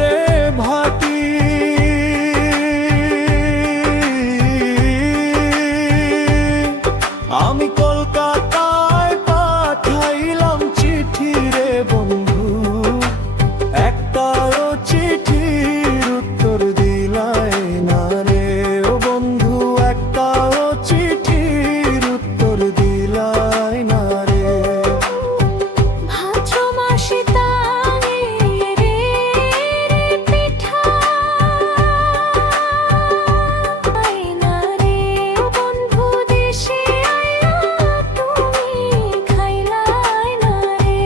রে ভাটি। আমি কলকাতায় পাঠাইলাম চিঠি রে বন্ধু, একটাও চিঠির উত্তর দিলাই না রে ও বন্ধু, একটাও চিঠির উত্তর দিলাই না রে। ভাদ্র মাসে তাঙে রে পিঠা না রে ও বন্ধু, দেশে আইয়া তুমি খাইলাই না রে।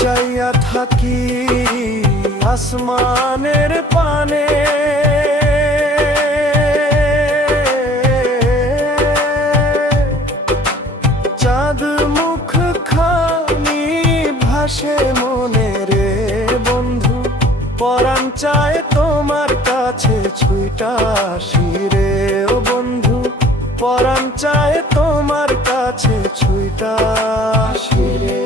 চাইয়া থাকি আসমানের পানে, চাঁদ মুখ খানি ভাসে মনে রে বন্ধু, পরাণ চায় তোমার কাছে ছুইটা আসি রে ও বন্ধু, পরাণ চায় তোমার কাছে ছুইটা আসি রে।